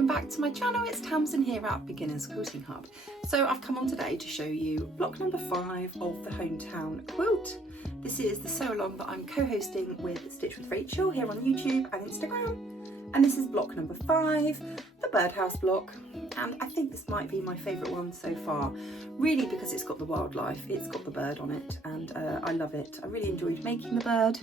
welcome back to my channel. It's Tamsin here at Beginners Quilting Hub. So I've come on today to show you block number 5 of the Home Town Quilt. This is the sew along that I'm co-hosting with Stitch with Rachel here on YouTube and Instagram. And this is block number 5, the Birdhouse block. And I think this might be my favourite one so far, really because it's got the wildlife, it's got the bird on it, and I love it. I really enjoyed making the bird.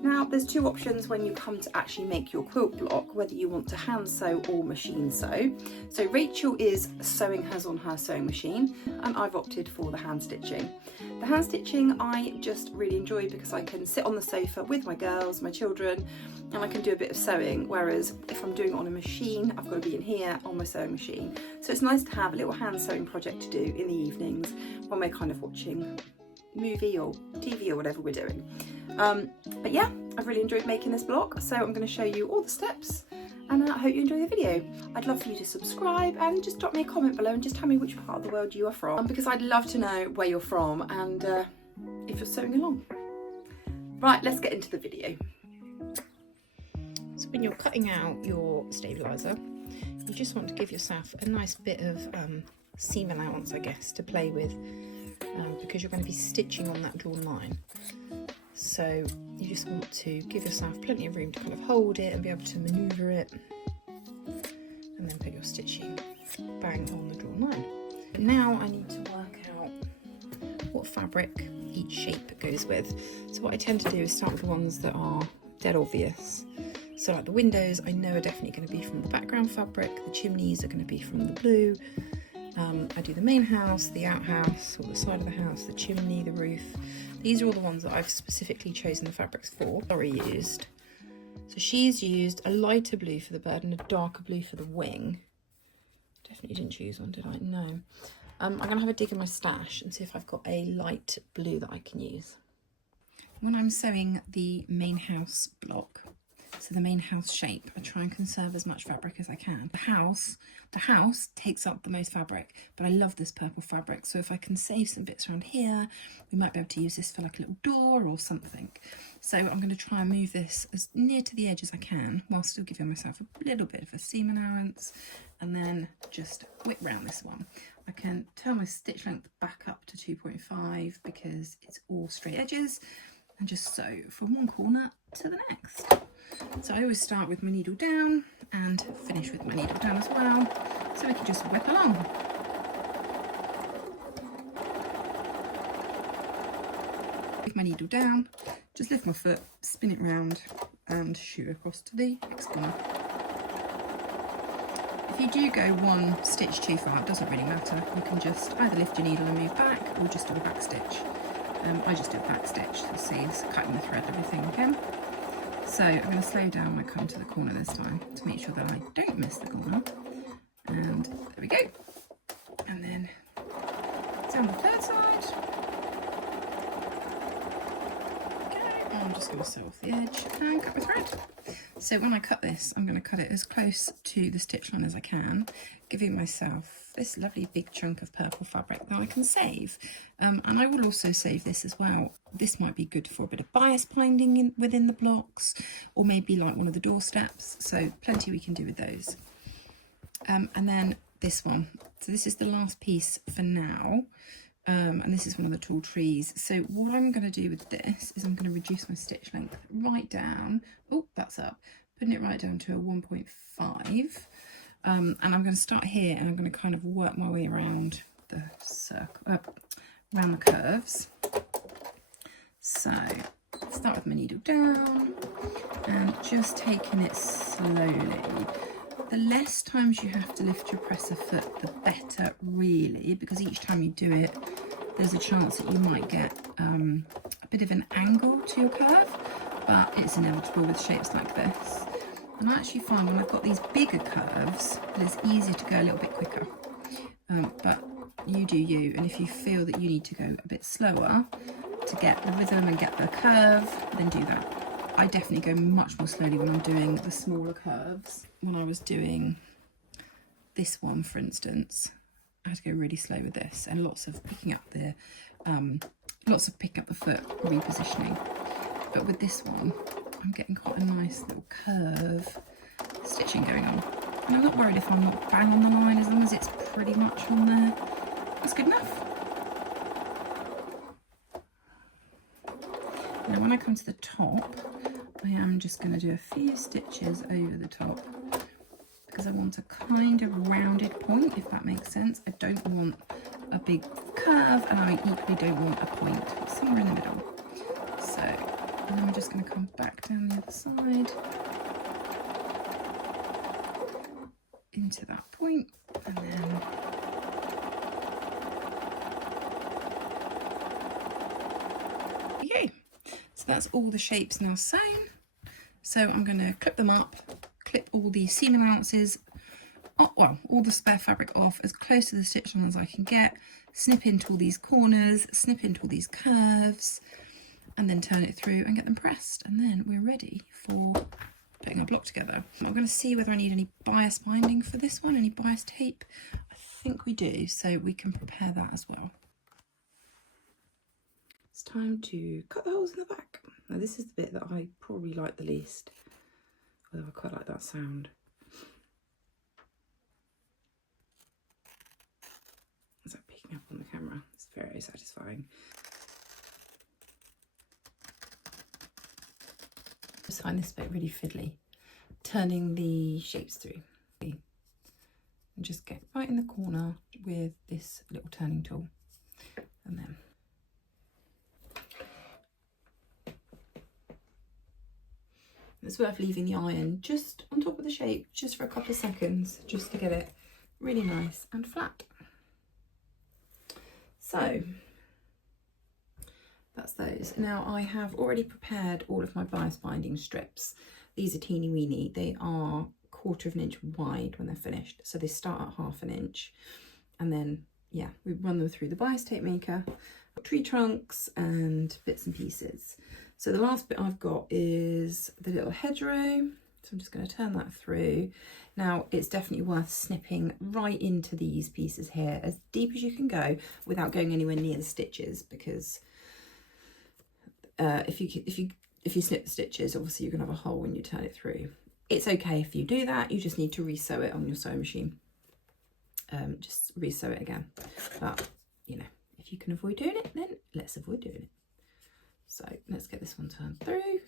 Now there's two options when you come to actually make your quilt block, whether you want to hand sew or machine sew. So Rachel is sewing hers on her sewing machine and I've opted for the hand stitching. The hand stitching I just really enjoy because I can sit on the sofa with my girls, my children, and I can do a bit of sewing, whereas if I'm doing it on a machine, I've got to be in here on my sewing machine. So it's nice to have a little hand sewing project to do in the evenings when we're kind of watching movie or TV or whatever we're doing. But yeah, I've really enjoyed making this block, so I'm going to show you all the steps and I hope you enjoy the video. I'd love for you to subscribe and just drop me a comment below and just tell me which part of the world you are from, because I'd love to know where you're from and if you're sewing along. Right, let's get into the video. So when you're cutting out your stabiliser, you just want to give yourself a nice bit of seam allowance, I guess, to play with, because you're going to be stitching on that drawn line. So you just want to give yourself plenty of room to kind of hold it and be able to manoeuvre it, and then put your stitching bang on the drawn line. But now I need to work out what fabric each shape goes with. So what I tend to do is start with the ones that are dead obvious. So like the windows I know are definitely going to be from the background fabric, the chimneys are going to be from the blue. I do the main house, the outhouse, or the side of the house, the chimney, the roof. These are all the ones that I've specifically chosen the fabrics for. Laurie used. So she's used a lighter blue for the bird and a darker blue for the wing. Definitely didn't choose one, did I? No. I'm going to have a dig in my stash and see if I've got a light blue that I can use. When I'm sewing the main house block, so the main house shape, I try and conserve as much fabric as I can. The house takes up the most fabric, but I love this purple fabric, so if I can save some bits around here, we might be able to use this for like a little door or something. So I'm going to try and move this as near to the edge as I can, while still giving myself a little bit of a seam allowance, and then just whip round this one. I can turn my stitch length back up to 2.5 because it's all straight edges, and just sew from one corner to the next. So I always start with my needle down and finish with my needle down as well, so we can just whip along. Leave my needle down, just lift my foot, spin it round and shoot across to the next one. If you do go one stitch too far, it doesn't really matter. You can just either lift your needle and move back, or just do a back stitch. I just do a back stitch, you'll see it's cutting the thread and everything again. So I'm going to slow down my come to the corner this time to make sure that I don't miss the corner. And there we go. And then down the third side. Okay, I'm just going to sew off the edge and cut my thread. So when I cut this, I'm going to cut it as close to the stitch line as I can, giving myself this lovely big chunk of purple fabric that I can save. And I will also save this as well. This might be good for a bit of bias binding within the blocks, or maybe like one of the doorsteps. So plenty we can do with those. And then this one. So this is the last piece for now. And this is one of the tall trees. So what I'm going to do with this is I'm going to reduce my stitch length right down. Oh, that's up. Putting it right down to a 1.5. And I'm going to start here and I'm going to kind of work my way around the circle, around the curves. So start with my needle down and just taking it slowly. The less times you have to lift your presser foot, the better, really, because each time you do it, there's a chance that you might get a bit of an angle to your curve, but it's inevitable with shapes like this. And I actually find when I've got these bigger curves, that it's easier to go a little bit quicker. But you do you, and if you feel that you need to go a bit slower to get the rhythm and get the curve, then do that. I definitely go much more slowly when I'm doing the smaller curves. When I was doing this one, for instance, I had to go really slow with this, and lots of picking up the foot, repositioning. But with this one, I'm getting quite a nice little curve stitching going on. And I'm not worried if I'm not bang on the line, as long as it's pretty much on there. That's good enough. Now when I come to the top, I am just going to do a few stitches over the top because I want a kind of rounded point, if that makes sense. I don't want a big curve, and I equally don't want a point, somewhere in the middle. So, and then I'm just going to come back down the other side into that point, and then okay. So that's all the shapes now sewn. So I'm going to clip them up, clip all the seam allowances, well, all the spare fabric off as close to the stitch line as I can get, snip into all these corners, snip into all these curves, and then turn it through and get them pressed. And then we're ready for putting our block together. I'm going to see whether I need any bias binding for this one, any bias tape. I think we do, so we can prepare that as well. It's time to cut the holes in the back. Now this is the bit that I probably like the least, although I quite like that sound. Is that picking up on the camera? It's very satisfying. I just find this bit really fiddly, turning the shapes through. And just get right in the corner with this little turning tool, and then it's worth leaving the iron just on top of the shape, just for a couple of seconds, just to get it really nice and flat. So that's those. Now I have already prepared all of my bias binding strips. These are teeny weeny. They are 1/4 of an inch wide when they're finished. So they start at 1/2 inch, and then yeah, we run them through the bias tape maker, tree trunks and bits and pieces. So the last bit I've got is the little hedgerow. So I'm just going to turn that through. Now it's definitely worth snipping right into these pieces here as deep as you can go without going anywhere near the stitches, because if you snip the stitches, obviously you're going to have a hole when you turn it through. It's okay if you do that, you just need to resew it on your sewing machine. Just resew it again. But, you know, if you can avoid doing it, then let's avoid doing it. So let's get this one turned through.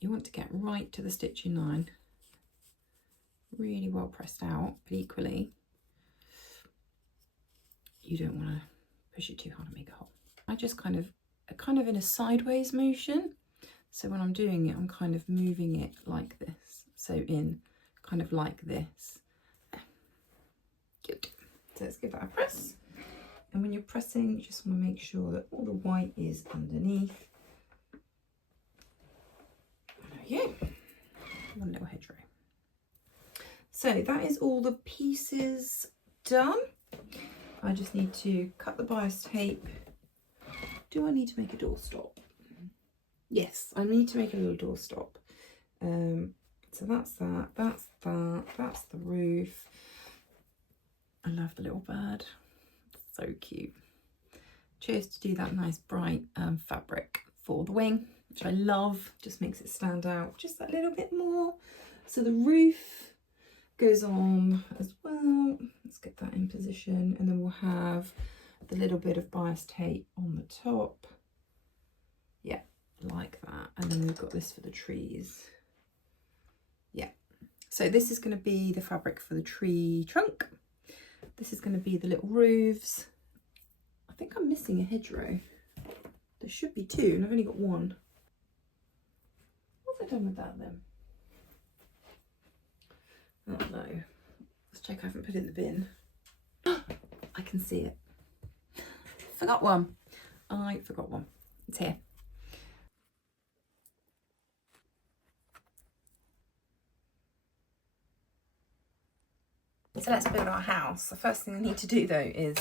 You want to get right to the stitching line. Really well pressed out, but equally, you don't want to push it too hard and make a hole. I just kind of in a sideways motion. So when I'm doing it, I'm kind of moving it like this. So in kind of like this. Good. So let's give that a press. And when you're pressing, you just want to make sure that all the white is underneath. There we go. One little hedgerow. So that is all the pieces done. I just need to cut the bias tape. Do I need to make a doorstop? Yes, I need to make a little doorstop. So that's that, that's the roof. I love the little bird, so cute. Chose to do that nice bright fabric for the wing, which I love, just makes it stand out just that little bit more. So the roof goes on as well. Let's get that in position, and then we'll have the little bit of bias tape on the top. Yeah, like that. And then we've got this for the trees. Yeah, so this is going to be the fabric for the tree trunk. This is going to be the little roofs. I think I'm missing a hedgerow. There should be two, and I've only got one. What's I done with that then? Oh no. Let's check I haven't put it in the bin. I can see it. Forgot one. I forgot one. It's here. So let's build our house. The first thing I need to do though is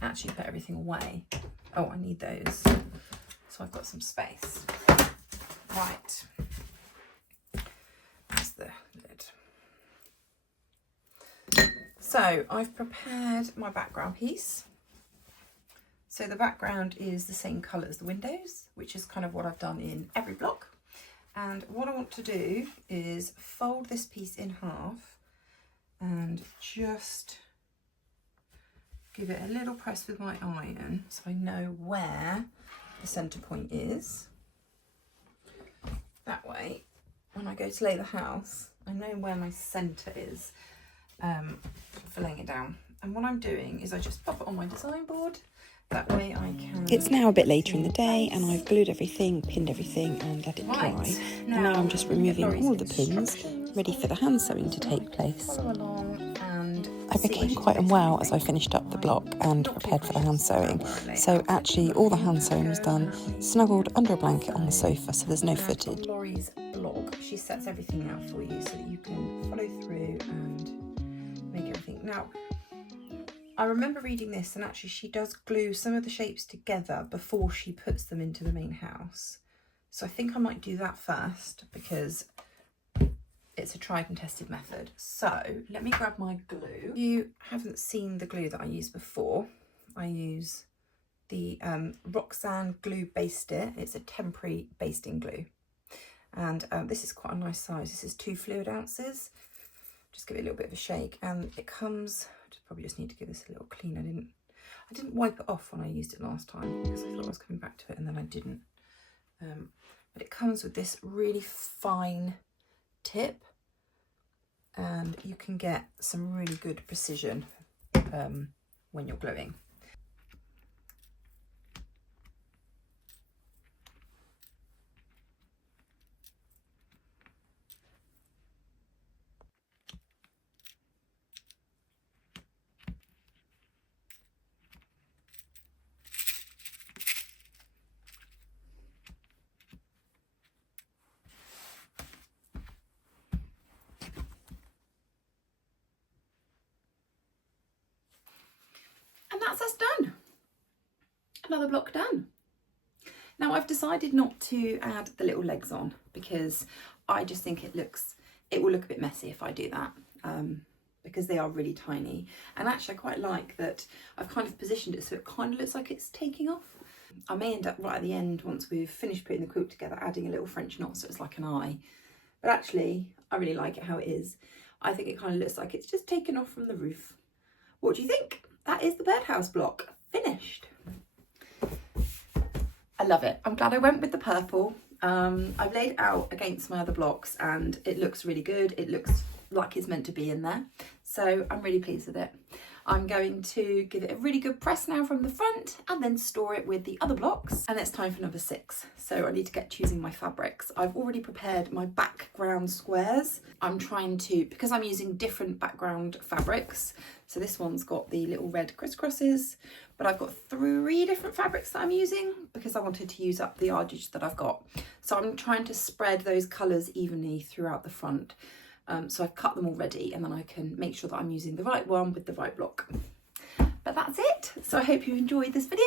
actually put everything away. Oh, I need those. So I've got some space. Right. That's the lid. So I've prepared my background piece. So the background is the same colour as the windows, which is kind of what I've done in every block. And what I want to do is fold this piece in half and just give it a little press with my iron so I know where the centre point is. That way, when I go to lay the house, I know where my centre is for laying it down. And what I'm doing is I just pop it on my design board. That way I can... It's now a bit later in the day and I've glued everything, pinned everything and let it dry. And now I'm just removing all the pins, ready for the hand sewing to take place. I became quite unwell as I finished up the block and prepared for the hand sewing. So actually all the hand sewing was done snuggled under a blanket on the sofa, so there's no footage. Laurie's blog, she sets everything out for you so that you can follow through and make everything. Now, I remember reading this, and actually she does glue some of the shapes together before she puts them into the main house. So I think I might do that first because it's a tried and tested method. So let me grab my glue. If you haven't seen the glue that I used before, I use the Roxanne glue baste it. It's a temporary basting glue. And this is quite a nice size. This is 2 fluid ounces. Just give it a little bit of a shake, and it comes, probably just need to give this a little clean. I didn't wipe it off when I used it last time because I thought I was coming back to it and then I didn't. But it comes with this really fine tip, and you can get some really good precision when you're gluing. And that's us done. Another block done. Now I've decided not to add the little legs on because I just think it will look a bit messy if I do that, because they are really tiny. And actually I quite like that I've kind of positioned it so it kind of looks like it's taking off. I may end up right at the end, once we've finished putting the quilt together, adding a little French knot so it's like an eye. But actually I really like it how it is. I think it kind of looks like it's just taken off from the roof. What do you think? That is the birdhouse block finished. I love it. I'm glad I went with the purple. I've laid it out against my other blocks and it looks really good. It looks like it's meant to be in there. So I'm really pleased with it. I'm going to give it a really good press now from the front and then store it with the other blocks. And it's time for number 6. So I need to get choosing my fabrics. I've already prepared my background squares. I'm trying to, because I'm using different background fabrics. So this one's got the little red crisscrosses, but I've got 3 different fabrics that I'm using because I wanted to use up the yardage that I've got. So I'm trying to spread those colours evenly throughout the front. So I've cut them already and then I can make sure that I'm using the right one with the right block. But that's it. So I hope you enjoyed this video.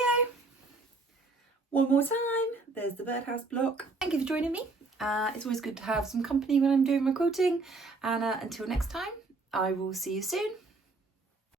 One more time, there's the birdhouse block. Thank you for joining me. It's always good to have some company when I'm doing my quilting. And until next time, I will see you soon.